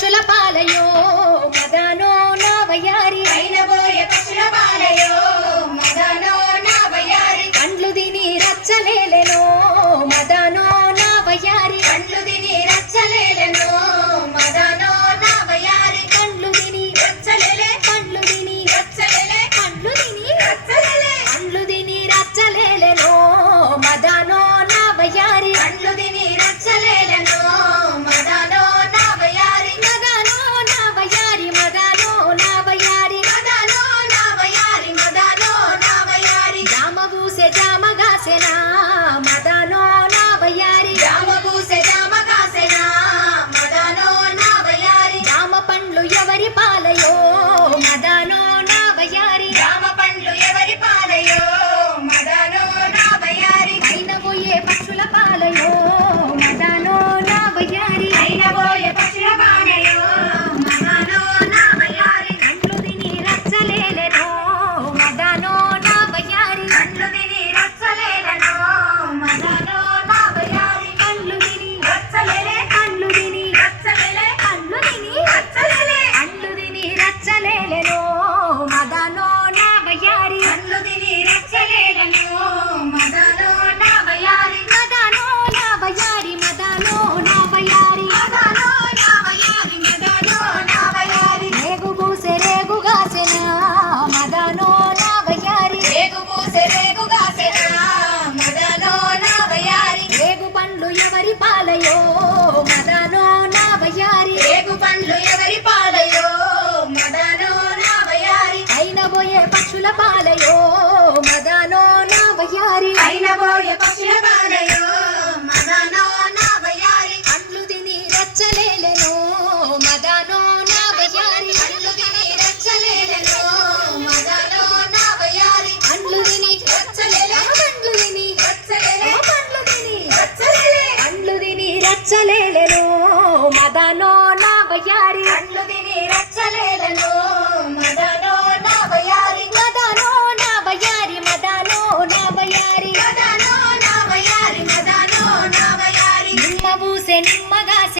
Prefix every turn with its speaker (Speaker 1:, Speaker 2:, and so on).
Speaker 1: పక్షుల పాలయో మదనో నావయారి
Speaker 2: அவரி
Speaker 1: பாலையோ என் மகன்